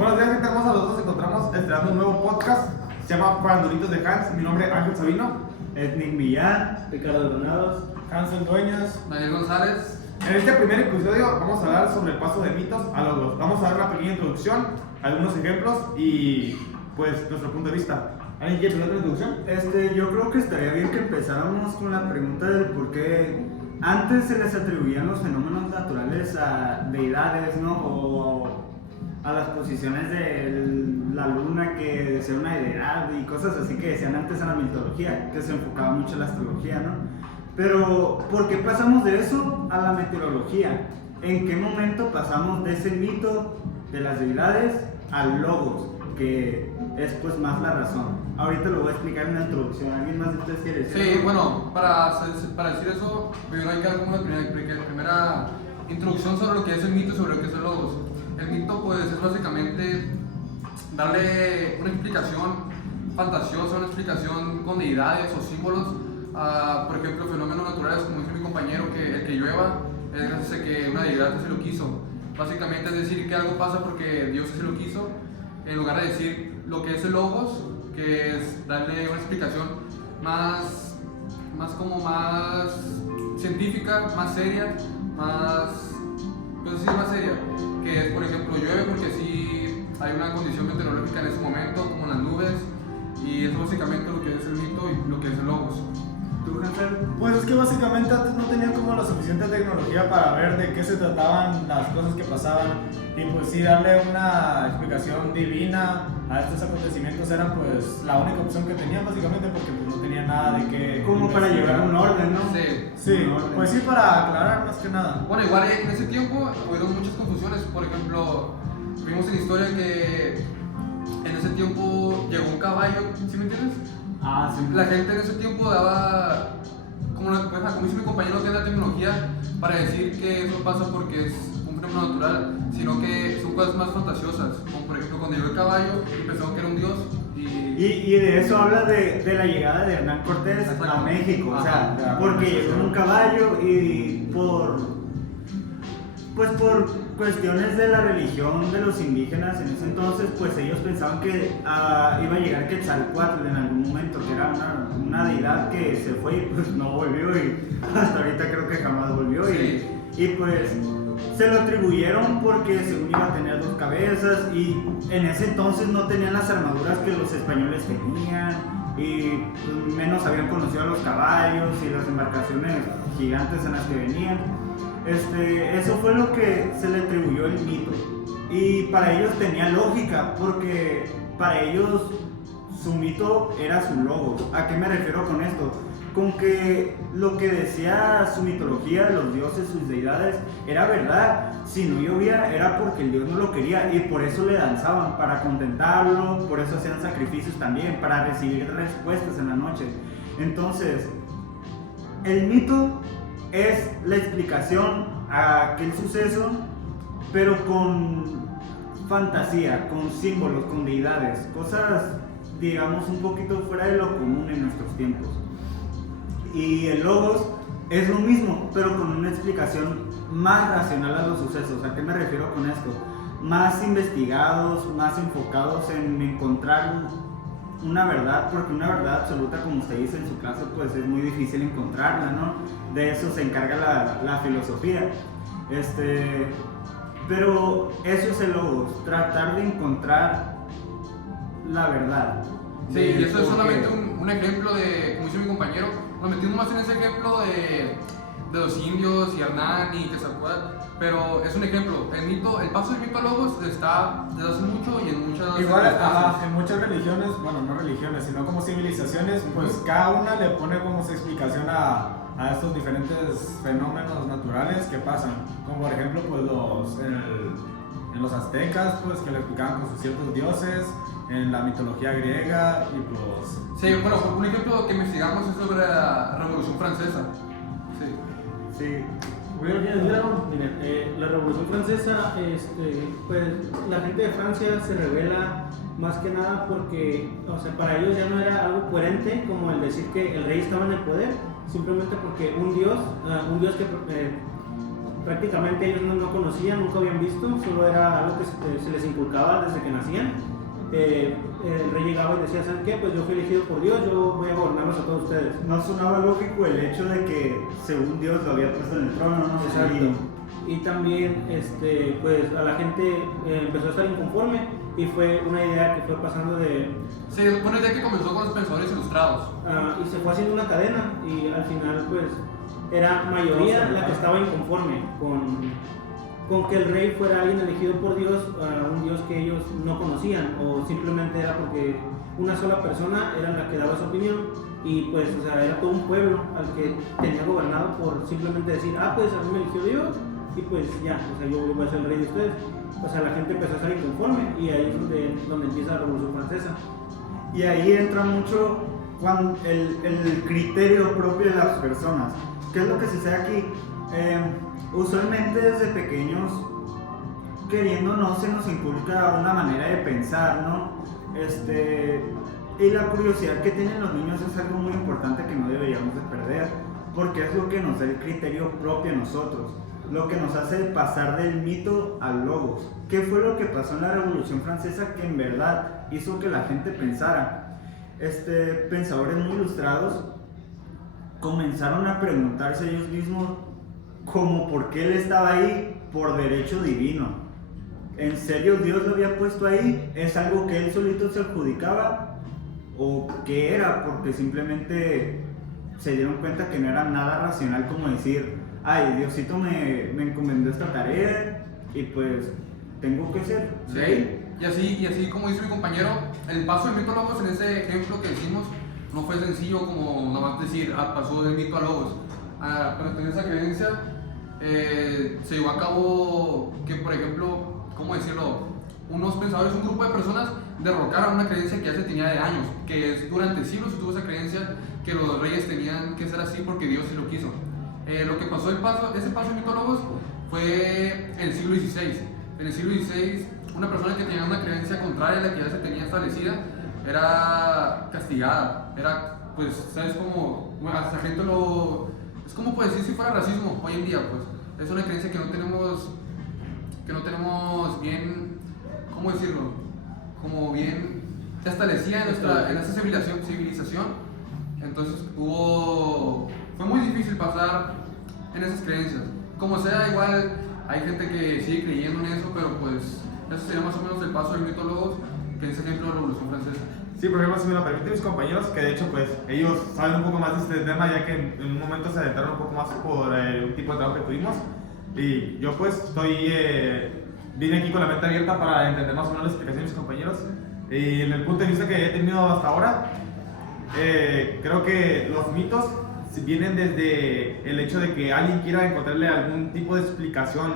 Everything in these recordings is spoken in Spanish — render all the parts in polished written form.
Buenos días, gente hermosa. Nosotros nos encontramos estrenando un nuevo podcast. Se llama Farandulitos de Hans. Mi nombre es Ángel Sabino. Ednick Millán, Ricardo Granados, Hansen Dueñas, Daniel González. En este primer episodio vamos a hablar sobre el paso de mitos a logos. Vamos a dar una pequeña introducción, algunos ejemplos y pues nuestro punto de vista. ¿Alguien quiere empezar con la introducción? yo creo que estaría bien que empezáramos con la pregunta del por qué antes se les atribuían los fenómenos naturales a deidades, ¿no? O a las posiciones de la luna que de ser una deidad y cosas así que decían antes en la mitología, que se enfocaba mucho en la astrología, ¿no? Pero, ¿por qué pasamos de eso a la meteorología? ¿En qué momento pasamos de ese mito de las deidades al logos, que es pues más la razón? Ahorita lo voy a explicar en la introducción. ¿Alguien más de ustedes quiere decir? Sí, bueno, para decir eso, primero hay que dar como la primera introducción sobre lo que es el mito y sobre lo que es el logos. El mito pues es básicamente darle una explicación fantasiosa, una explicación con deidades o símbolos. Por ejemplo, fenómenos naturales, como dice mi compañero, que el que llueva es gracias a que una deidad se lo quiso. Básicamente es decir que algo pasa porque Dios se lo quiso, en lugar de decir lo que es el logos, que es darle una explicación más científica, más seria, más seria, que es, por ejemplo, llueve porque sí hay una condición meteorológica en ese momento, como las nubes, y es básicamente lo que es el mito y lo que es el logos. pues es que básicamente antes no tenían como la suficiente tecnología para ver de qué se trataban las cosas que pasaban y pues sí darle una explicación divina a estos acontecimientos era pues la única opción que tenían básicamente porque pues no tenían nada de qué Como para llevar un orden, ¿no? Sí, pues sí, para aclarar más que nada. Bueno, igual en ese tiempo hubieron muchas confusiones. Por ejemplo, vimos en historia que en ese tiempo llegó un caballo, ¿sí me entiendes? Ah, sí. La gente en ese tiempo daba, como dice mi compañero, no tiene la tecnología para decir que eso pasa porque es un fenómeno natural, sino que son cosas más fantasiosas, como por ejemplo cuando llegó el caballo y pensaron que era un dios. Y de eso habla de la llegada de Hernán Cortés a México, o sea, porque llegó en un caballo y por cuestiones de la religión de los indígenas en ese entonces, pues ellos pensaban que iba a llegar Quetzalcóatl en algún momento, que era una deidad que se fue y pues no volvió y hasta ahorita creo que jamás volvió. Sí. Y pues se lo atribuyeron porque según iba a tener dos cabezas y en ese entonces no tenían las armaduras que los españoles tenían y pues, menos habían conocido a los caballos y las embarcaciones gigantes en las que venían. Eso fue lo que se le atribuyó el mito y para ellos tenía lógica porque para ellos su mito era su logo. ¿A qué me refiero con esto? Con que lo que decía su mitología, los dioses, sus deidades, era verdad. Si no llovía era porque el dios no lo quería y por eso le danzaban, para contentarlo, por eso hacían sacrificios también, para recibir respuestas en la noche. Entonces, el mito es la explicación a aquel suceso, pero con fantasía, con símbolos, con deidades, cosas, digamos, un poquito fuera de lo común en nuestros tiempos. Y el logos es lo mismo, pero con una explicación más racional a los sucesos. ¿A qué me refiero con esto? Más investigados, más enfocados en encontrar una verdad, porque una verdad absoluta, como usted dice en su clase, pues es muy difícil encontrarla, ¿no? De eso se encarga la filosofía. Pero eso es el logos, tratar de encontrar la verdad. Sí, y eso es solamente un ejemplo de, como dice mi compañero, nos metimos más en ese ejemplo de los indios y Hernán y Quetzalcóatl, pero es un ejemplo. El paso del mito a logos está desde hace mucho y en muchas... Igual en muchas religiones, bueno, no religiones, sino como civilizaciones, pues cada una le pone como su explicación a estos diferentes fenómenos naturales que pasan. Como por ejemplo, pues en los aztecas, pues que le explicaban con sus ciertos dioses, en la mitología griega y pues... Sí, bueno, un ejemplo que investigamos es sobre la Revolución Francesa. Sí. Bueno, miren, la Revolución Francesa, pues la gente de Francia se rebela más que nada porque, o sea, para ellos ya no era algo coherente como el decir que el rey estaba en el poder, simplemente porque un dios que prácticamente ellos no conocían, nunca habían visto, solo era algo que se les inculcaba desde que conocían, el rey llegaba y decía, ¿saben qué? Pues yo fui elegido por Dios, yo voy a gobernarlos a todos ustedes. No sonaba lógico el hecho de que según Dios lo había puesto en el trono, ¿no? Exacto. Y también pues a la gente empezó a estar inconforme y fue una idea que fue pasando de... Sí, es una idea que comenzó con los pensadores ilustrados. y se fue haciendo una cadena y al final pues era mayoría la que estaba inconforme con que el rey fuera alguien elegido por Dios, un Dios que ellos no conocían, o simplemente era porque una sola persona era la que daba su opinión y pues o sea, era todo un pueblo al que tenía gobernado por simplemente decir, pues a mí me eligió Dios y pues ya, o sea, yo voy a ser el rey de ustedes. O sea, la gente empezó a estar inconforme y ahí es donde empieza la Revolución Francesa. Y ahí entra mucho el criterio propio de las personas. ¿Qué es lo que sucede aquí? Usualmente desde pequeños, queriendo no, se nos inculca una manera de pensar, ¿no? Y la curiosidad que tienen los niños es algo muy importante que no deberíamos de perder, porque es lo que nos da el criterio propio a nosotros, lo que nos hace pasar del mito al logos. ¿Qué fue lo que pasó en la Revolución Francesa que en verdad hizo que la gente pensara? Pensadores muy ilustrados comenzaron a preguntarse ellos mismos como por qué él estaba ahí por derecho divino. ¿En serio Dios lo había puesto ahí? ¿Es algo que él solito se adjudicaba? ¿O qué era? Porque simplemente se dieron cuenta que no era nada racional como decir, ay, Diosito me encomendó esta tarea y pues tengo que ser rey. Y así como dice mi compañero, el paso del mito a logos en ese ejemplo que decimos no fue sencillo como nada más decir, pasó del mito a logos. Para tener esa creencia se llevó a cabo que, por ejemplo, ¿cómo decirlo? Unos pensadores, un grupo de personas derrocaron una creencia que ya se tenía de años, que es durante siglos se tuvo esa creencia que los reyes tenían que ser así porque Dios sí lo quiso. Lo que pasó, ese paso de mito a logos fue en el siglo XVI. En el siglo XVI, una persona que tenía una creencia contraria a la que ya se tenía establecida era castigada. Era, pues, ¿sabes cómo? Hasta gente es como puede decir si fuera racismo hoy en día, pues. Es una creencia que no tenemos bien, ¿cómo decirlo? Como bien establecida en esta civilización. Entonces fue muy difícil pasar en esas creencias. Como sea, igual hay gente que sigue creyendo en eso, pero pues eso sería más o menos el paso del mito a logos, que es ejemplo de la Revolución Francesa. Sí, por ejemplo, si me lo permiten mis compañeros, que de hecho pues ellos saben un poco más de este tema, ya que en un momento se adentraron un poco más por un tipo de trabajo que tuvimos. Y yo pues vine aquí con la mente abierta para entender más o menos la explicación de mis compañeros. Y en el punto de vista que he tenido hasta ahora, creo que los mitos vienen desde el hecho de que alguien quiera encontrarle algún tipo de explicación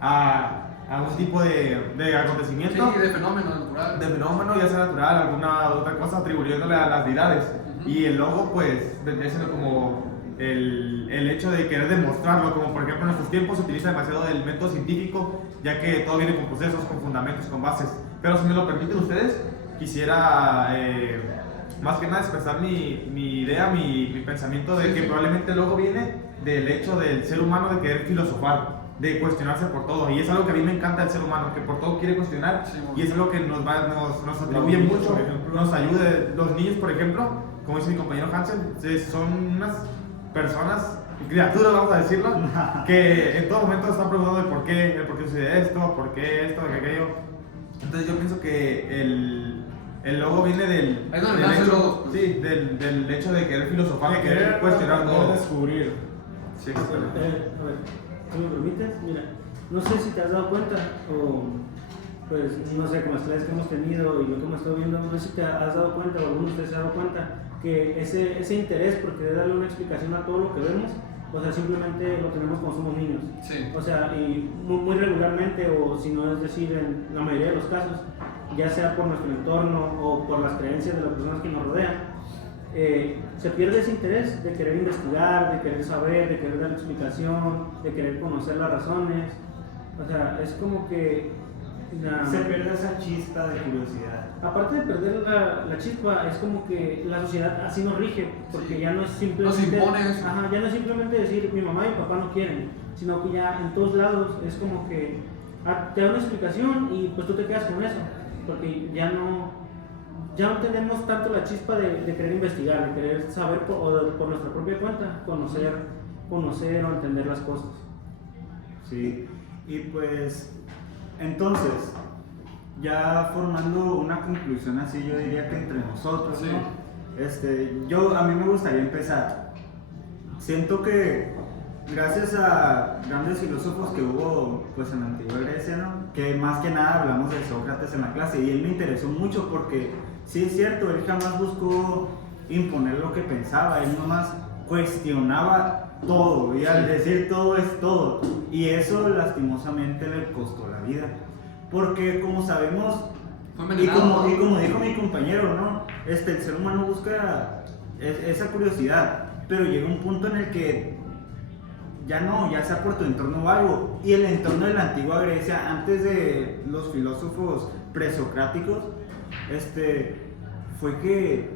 a un tipo de acontecimiento. Sí, de fenómeno natural. De fenómeno, ya sea natural, alguna otra cosa, atribuyéndole a las deidades. Y el logo, pues, vendría siendo como el hecho de querer demostrarlo, como por ejemplo en nuestros tiempos se utiliza demasiado el método científico, ya que todo viene con procesos, con fundamentos, con bases. Pero si me lo permiten ustedes, quisiera más que nada expresar mi idea, mi pensamiento de que probablemente el logo viene del hecho del ser humano de querer filosofar, de cuestionarse por todo, y es algo que a mí me encanta del ser humano, que por todo quiere cuestionar, y es algo que nos atribuye mucho, nos ayuda. Los niños, por ejemplo, como dice mi compañero Hansen, son unas personas, criaturas, vamos a decirlo, que en todo momento están preguntando el por qué sucede esto, por qué esto, de aquello. Entonces yo pienso que el logo viene del hecho de querer filosofar, de querer cuestionar todo, descubrir. Sí, exactamente. A ver, ¿me lo permites? Mira, no sé si te has dado cuenta, o pues no sé, con las clases que hemos tenido y lo que hemos estado viendo, no sé si te has dado cuenta o alguno de ustedes se ha dado cuenta que ese interés por querer darle una explicación a todo lo que vemos, o sea, simplemente lo tenemos cuando somos niños. Sí. O sea, y muy regularmente, o si no es decir, en la mayoría de los casos, ya sea por nuestro entorno o por las creencias de las personas que nos rodean, se pierde ese interés de querer investigar, de querer saber, de querer dar explicación, de querer conocer las razones. O sea, es como que Se pierde esa chispa de curiosidad. aparte de perder la chispa, es como que la sociedad así nos rige, porque ya no es simplemente, Nos impone eso. ya no es simplemente decir mi mamá y mi papá no quieren, sino que ya en todos lados es como que te da una explicación y pues tú te quedas con eso. porque ya no tenemos tanto la chispa de querer investigar, de querer saber por nuestra propia cuenta, conocer o entender las cosas. Sí, y pues entonces, ya formando una conclusión así, yo diría que entre nosotros, Sí. ¿no? A mí me gustaría empezar. Siento que gracias a grandes filósofos que hubo pues en la antigua Grecia, ¿no? Que más que nada hablamos de Sócrates en la clase y él me interesó mucho porque sí es cierto, él jamás buscó imponer lo que pensaba, él nomás cuestionaba todo y al decir todo es todo y eso lastimosamente le costó la vida porque como sabemos Fue y envenenado. como dijo mi compañero, ¿no? El ser humano busca esa curiosidad, pero llega un punto en el que ya sea por tu entorno o algo, y el entorno de la antigua Grecia, antes de los filósofos presocráticos, fue que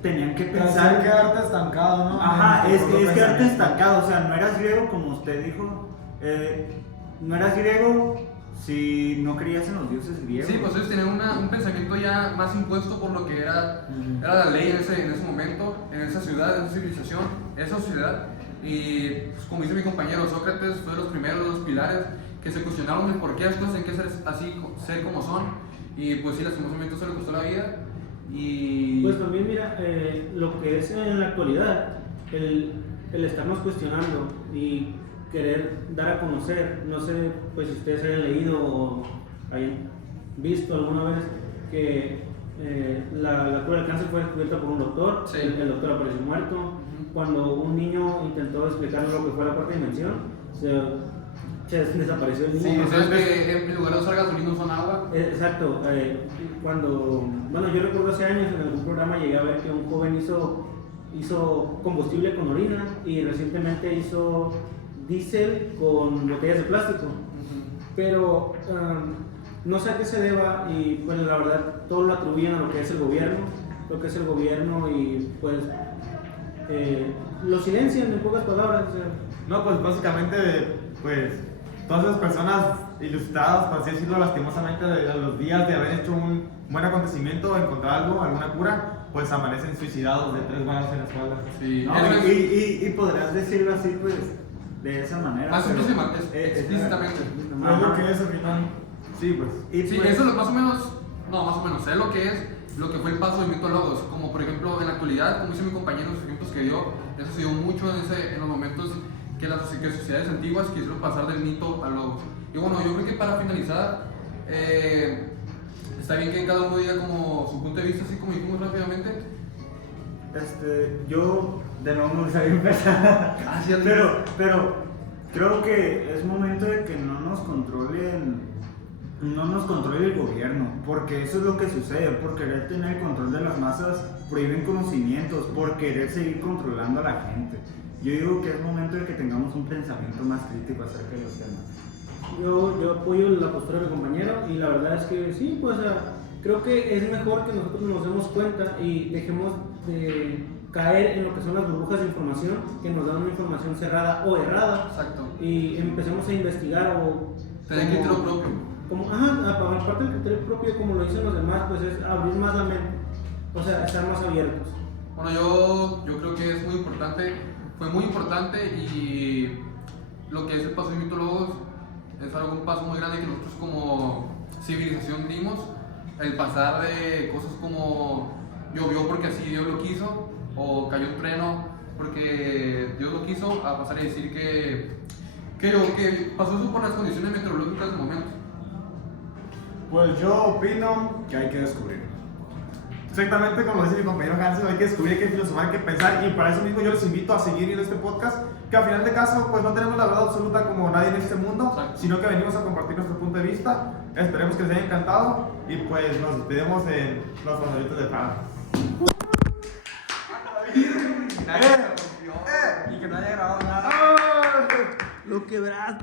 tenían que Pensar pensar. quedarte estancado, ¿no? Ajá, En es tu propio quedarte pensamiento. estancado, o sea, no eras griego como usted dijo, no eras griego si no creías en los dioses griegos. Sí, pues ellos tenían un pensamiento ya más impuesto por lo que era la ley en ese momento, en esa ciudad, en esa civilización, esa sociedad. Y pues, como dice mi compañero, Sócrates fue de los primeros, de los pilares que se cuestionaron el por qué las cosas tienen que ser así, ser como son. Y pues sí, lastimosamente eso le costó la vida. Y Pues también mira, lo que es en la actualidad, el estarnos cuestionando y querer dar a conocer, no sé pues si ustedes hayan leído o hayan visto alguna vez que la cura del cáncer fue descubierta por un doctor, Sí. el doctor apareció muerto, cuando un niño intentó explicarnos lo que fue la cuarta dimensión, se desapareció el niño. sí, sabes que en lugar de usar gasolina usan agua. Exacto, bueno, yo recuerdo hace años en algún programa llegué a ver que un joven hizo combustible con orina y recientemente hizo diésel con botellas de plástico, pero no sé a qué se deba y pues la verdad todo lo atribuyen a lo que es el gobierno y pues lo silencian en pocas palabras. O sea, No, pues básicamente, pues todas esas personas ilustradas, por así decirlo, lastimosamente a los días de haber hecho un buen acontecimiento, encontrar algo, alguna cura, pues amanecen suicidados de 3 balas en la espalda. Sí, No, eso es- y podrás decirlo así, pues, de esa manera. Más pero- explícitamente. Es lo que es al final. Sí, pues. Y Sí, pues, eso es más o menos, no, más o menos, es lo que es, lo que fue el paso del mito a logos, como por ejemplo en la actualidad, como dice mi compañero, los ejemplos que dio, eso se dio mucho en los momentos que las sociedades antiguas quisieron pasar del mito a logos. Y bueno, yo creo que para finalizar, está bien que cada uno diga como su punto de vista, así como dijimos rápidamente. yo de nuevo me gustaría empezar. Gracias. Pero creo que es momento de que no nos controle el gobierno, porque eso es lo que sucede, por querer tener el control de las masas, prohíben conocimientos, por querer seguir controlando a la gente. Yo digo que es momento de que tengamos un pensamiento más crítico acerca de los temas. yo apoyo la postura de mi compañero y la verdad es que sí, pues creo que es mejor que nosotros nos demos cuenta y dejemos de caer en lo que son las burbujas de información que nos dan una información cerrada o errada Exacto. y empecemos a investigar o Tener como- criterio propio. aparte del criterio propio como lo dicen los demás, pues es abrir más la mente, o sea, estar más abiertos. Bueno, yo creo que es muy importante, fue muy importante y lo que es el paso de mitólogos es algo, un paso muy grande que nosotros como civilización dimos, el pasar de cosas como llovió porque así Dios lo quiso o cayó un trueno porque Dios lo quiso, a pasar a decir que pasó eso por las condiciones meteorológicas del momento. Pues yo opino que hay que descubrirlo. Exactamente como dice mi compañero Hansel, hay que descubrir, hay que filosofar, hay que pensar y para eso mismo yo les invito a seguir viendo este podcast que al final de caso pues no tenemos la verdad absoluta como nadie en este mundo, Exacto. sino que venimos a compartir nuestro punto de vista. Esperemos que les haya encantado y pues nos despedimos en los favoritos de Fran. Y que no haya grabado nada. Lo quebraste.